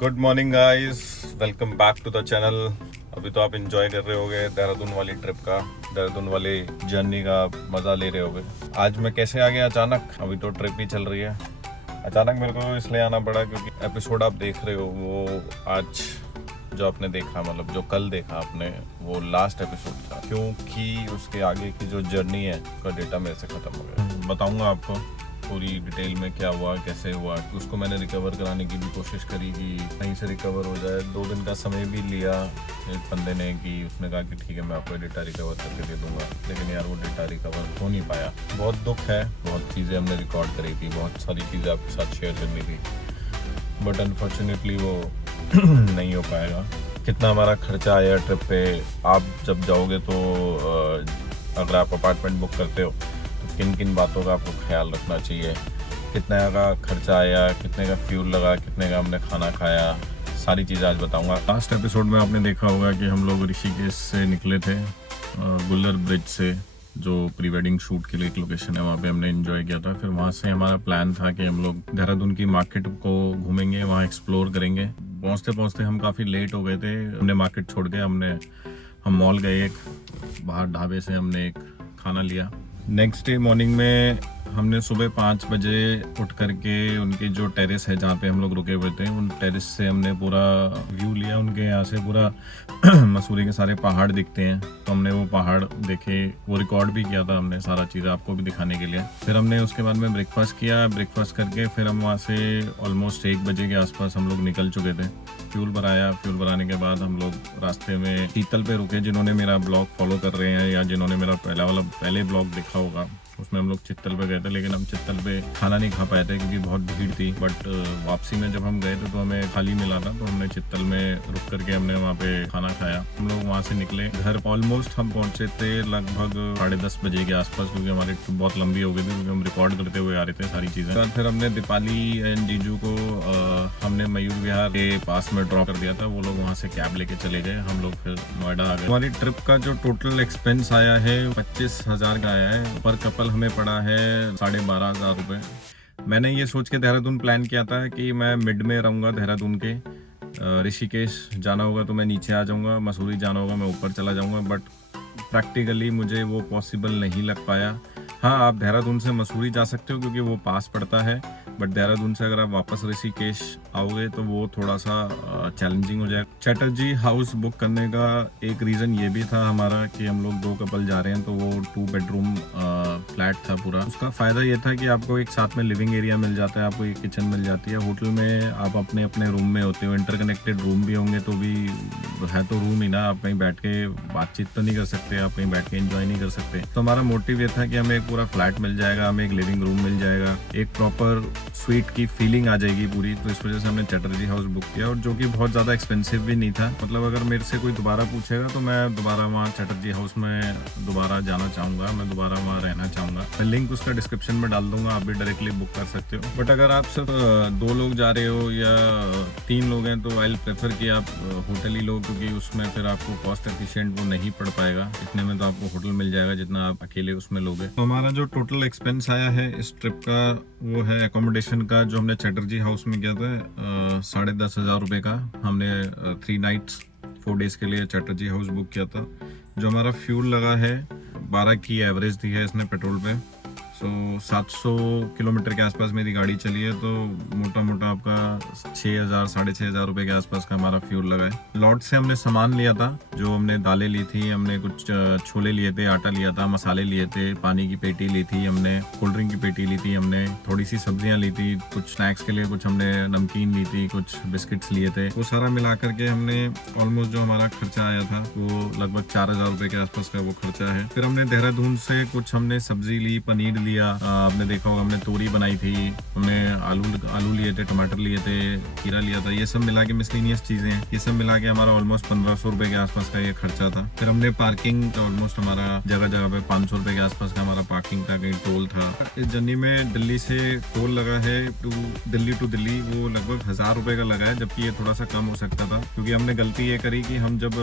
Good morning guys, welcome back to the channel. अभी तो आप एंजॉय कर रहे होगे देहरादून वाली ट्रिप का, देहरादून वाली जर्नी का मज़ा ले रहे होगे। आज मैं कैसे आ गया अचानक, अभी तो ट्रिप ही चल रही है। अचानक मेरे को इसलिए आना पड़ा क्योंकि एपिसोड आप देख रहे हो वो आज जो आपने देखा, मतलब जो कल देखा आपने, वो लास्ट एपिसोड था क्योंकि उसके आगे की जो जर्नी है उसका डेटा मेरे से ख़त्म हो गया। बताऊँगा आपको पूरी डिटेल में क्या हुआ, कैसे हुआ। तो उसको मैंने रिकवर कराने की भी कोशिश करी कि कहीं से रिकवर हो जाए। 2 दिन का समय भी लिया एक बंदे ने, कि उसने कहा कि ठीक है मैं आपको डेटा रिकवर करके दे दूंगा, लेकिन यार वो डेटा रिकवर हो नहीं पाया। बहुत दुख है, बहुत चीज़ें हमने रिकॉर्ड करी थी, बहुत सारी चीज़ें आपके साथ शेयर करनी थी, बट अनफॉर्चुनेटली वो नहीं हो पाएगा। कितना हमारा खर्चा आया ट्रिप पे, आप जब जाओगे तो अगर आप अपार्टमेंट बुक करते हो तो किन किन बातों का आपको ख्याल रखना चाहिए, कितने का खर्चा आया, कितने का फ्यूल लगा, कितने का हमने खाना खाया, सारी चीज़ें आज बताऊंगा। लास्ट एपिसोड में आपने देखा होगा कि हम लोग ऋषिकेश से निकले थे, गुल्लर ब्रिज से, जो प्री वेडिंग शूट के लिए एक लोकेशन है, वहाँ पे हमने एंजॉय किया था। फिर वहाँ से हमारा प्लान था कि हम लोग देहरादून की मार्केट को घूमेंगे, वहाँ एक्सप्लोर करेंगे। पहुँचते पहुँचते हम काफ़ी लेट हो गए थे, हमने मार्केट छोड़ के हम मॉल गए, एक बाहर ढाबे से हमने एक खाना लिया। नेक्स्ट डे मॉर्निंग में हमने सुबह 5 बजे उठ करके उनकी जो टेरेस है जहाँ पे हम लोग रुके हुए थे, उन टेरेस से हमने पूरा व्यू लिया। उनके यहाँ से पूरा मसूरी के सारे पहाड़ दिखते हैं, तो हमने वो पहाड़ देखे, वो रिकॉर्ड भी किया था हमने, सारा चीज़ आपको भी दिखाने के लिए। फिर हमने उसके बाद में ब्रेकफास्ट किया, ब्रेकफास्ट करके फिर हम वहाँ से ऑलमोस्ट 1 बजे के आसपास हम लोग निकल चुके थे। फ्यूल भराया, फ्यूल भराने के बाद हम लोग रास्ते में शीतल पे रुके। जिन्होंने मेरा ब्लॉग फॉलो कर रहे हैं या जिन्होंने मेरा पहले ब्लॉग देखा होगा, उसमें हम लोग चित्तल पे गए थे, लेकिन हम चित्तल पे खाना नहीं खा पाए थे क्योंकि बहुत भीड़ थी। बट वापसी में जब हम गए थे तो हमें खाली मिला था, तो हमने चित्तल में रुक करके हमने वहाँ पे खाना खाया। हम लोग वहाँ से निकले घर, ऑलमोस्ट हम पहुँचे थे लगभग 10:30 बजे के आसपास, क्योंकि हमारी ट्रिप बहुत लंबी हो गई थी, क्योंकि हम रिकॉर्ड करते हुए आ रहे थे सारी चीज़ें। फिर हमने दीपाली एंड जीजू को हमने मयूर विहार के पास में ड्रॉप कर दिया था, वो लोग वहाँ से कैब लेके चले गए। हम लोग फिर नोएडा आ गए। हमारी ट्रिप का जो टोटल एक्सपेंस आया है 25,000 का आया है। पर कपल हमें पड़ा है 12,500 रुपये। मैंने ये सोच के देहरादून प्लान किया था कि मैं मिड में रहूँगा देहरादून के। ऋषिकेश जाना होगा तो मैं नीचे आ जाऊँगा, मसूरी जाना होगा मैं ऊपर चला जाऊँगा, बट प्रैक्टिकली मुझे वो पॉसिबल नहीं लग पाया। हाँ, आप देहरादून से मसूरी जा सकते हो क्योंकि वो पास पड़ता है, बट देहरादून से अगर आप वापस ऋषिकेश आओगे तो वो थोड़ा सा चैलेंजिंग हो जाए। चैटर्जी हाउस बुक करने का एक रीज़न ये भी था हमारा कि हम लोग 2 कपल जा रहे हैं, तो वो 2 बेडरूम फ्लैट था पूरा। उसका फ़ायदा ये था कि आपको एक साथ में लिविंग एरिया मिल जाता है, आपको एक किचन मिल जाती है। होटल में आप अपने अपने रूम में होते हो, इंटरकनेक्टेड रूम भी होंगे तो भी है तो रूम ही ना, आप कहीं बैठ के बातचीत तो नहीं कर सकते, आप कहीं बैठ के एंजॉय नहीं कर सकते। तो हमारा मोटिव ये था कि हमें एक पूरा फ्लैट मिल जाएगा, हमें एक लिविंग रूम मिल जाएगा, एक प्रॉपर स्वीट की फीलिंग आ जाएगी पूरी। तो इस वजह से हमने चैटर्जी हाउस बुक किया, और जो कि बहुत ज़्यादा एक्सपेंसिव भी नहीं था। मतलब अगर मेरे से कोई दोबारा पूछेगा तो मैं दोबारा वहाँ चैटर्जी हाउस में दोबारा जाना चाहूँगा, मैं दोबारा वहाँ रहना चाहूँगा। मैं लिंक उसका डिस्क्रिप्शन में डाल दूंगा, आप भी डायरेक्टली बुक कर सकते हो। बट अगर आप सिर्फ 2 लोग जा रहे हो या 3 लोग हैं तो आई विल प्रेफर कि आप होटल ही लो, क्योंकि उसमें फिर आपको कॉस्ट एफिशिएंट वो नहीं पड़ पाएगा। इतने में तो आपको होटल मिल जाएगा जितना आप अकेले उसमें लोगे। तो हमारा जो टोटल एक्सपेंस आया है इस ट्रिप का, वो है एकोमोडेशन का, जो हमने चैटर्जी हाउस में किया था 10,500 रुपये का। हमने 3 नाइट्स 4 डेज़ के लिए चैटर्जी हाउस बुक किया था। जो हमारा फ्यूल लगा है 12 की एवरेज दी है इसने पेट्रोल पे। 700 किलोमीटर के आसपास मेरी गाड़ी चली है, तो मोटा मोटा आपका 6,000 6,500 रुपये के आसपास का हमारा फ्यूल लगा है। लॉट से हमने सामान लिया था, जो हमने दालें ली थी, हमने कुछ छोले लिए थे, आटा लिया था, मसाले लिए थे, पानी की पेटी ली थी हमने, कोल्ड ड्रिंक की पेटी ली थी हमने, थोड़ी सी सब्जियां ली थी, कुछ स्नैक्स के लिए कुछ हमने नमकीन ली थी, कुछ बिस्किट्स लिए थे। वो सारा मिला करके हमने ऑलमोस्ट जो हमारा खर्चा आया था वो लगभग 4,000 रुपये के आसपास का वो खर्चा है। फिर हमने देहरादून से कुछ हमने सब्जी ली, पनीर लिया, आपने देखा होगा हमने तोरी बनाई थी, हमने आलू लिए थे, टमाटर लिए थे, खीरा लिया था। ये सब मिला के मिसलिनियस चीजें हैं, ये सब मिला के हमारा ऑलमोस्ट 1,500 रुपए के आसपास का ये खर्चा था। फिर हमने पार्किंग का ऑलमोस्ट हमारा जगह जगह पे 500 रुपए के आसपास का हमारा पार्किंग का कहीं टोल था। इस जर्नी में दिल्ली से टोल लगा है दिल्ली टू दिल्ली, वो लगभग 1,000 रुपए का लगा है, जबकि ये थोड़ा सा कम हो सकता था, क्योंकि हमने गलती ये करी कि हम जब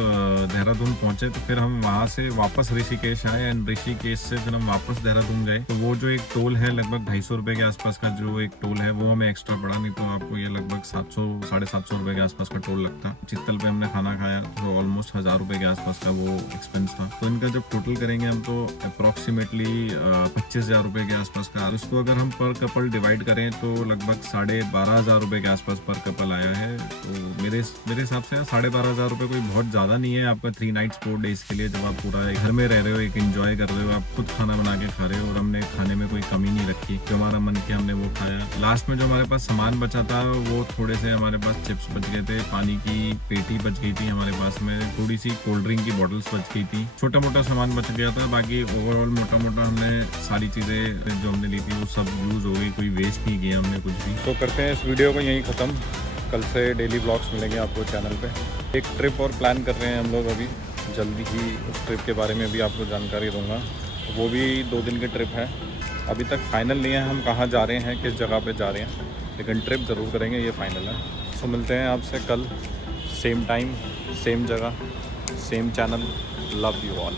देहरादून पहुंचे तो फिर हम वहां से वापस ऋषिकेश आए, एंड ऋषिकेश से फिर हम वापस देहरादून गए, तो वो वो जो एक टोल है लगभग 250 रुपये के आसपास का, जो एक टोल है वो हमें एक्स्ट्रा पड़ा, नहीं तो आपको ये लगभग 700-750 रुपये के आसपास का टोल लगता। चित्तल पे हमने खाना खाया तो ऑलमोस्ट 1000 रुपये के आसपास का वो एक्सपेंस था। तो इनका जब टोटल करेंगे हम तो अप्रॉक्सीमेटली 25,000 रुपये के आसपास का। इसको अगर हम पर कपल डिवाइड करें तो लगभग 12,500 रुपये के आसपास पर कपल आया है। तो मेरे हिसाब से 12,500 रुपये कोई बहुत ज़्यादा नहीं है आपका 3 नाइट्स 4 डेज़ के लिए, जब आप पूरा घर में रह रहे हो, एक एंजॉय कर रहे हो, आप खुद खाना बना के खा रहे हो। और हमने खाने में कोई कमी नहीं रखी, जो हमारा मन किया हमने वो खाया। लास्ट में जो हमारे पास सामान बचा था वो थोड़े से हमारे पास चिप्स बच गए थे, पानी की पेटी बच गई थी हमारे पास में, थोड़ी सी कोल्ड ड्रिंक की बॉटल्स बच गई थी, छोटा मोटा सामान बच गया था। बाकी ओवरऑल मोटा मोटा हमने सारी चीज़ें जो हमने ली थी वो सब यूज़ हो गई, कोई वेस्ट नहीं किया हमने कुछ भी। तो करते हैं इस वीडियो को यहीं ख़त्म। कल से डेली ब्लॉग्स मिलेंगे आपको चैनल पे। एक ट्रिप और प्लान कर रहे हैं हम लोग अभी, जल्दी ही उस ट्रिप के बारे में भी आपको जानकारी दूंगा। वो भी 2 दिन की ट्रिप है, अभी तक फाइनल नहीं है हम कहाँ जा रहे हैं, किस जगह पे जा रहे हैं, लेकिन ट्रिप ज़रूर करेंगे, ये फाइनल है। तो मिलते हैं आपसे कल, सेम टाइम सेम जगह same channel. Love you all.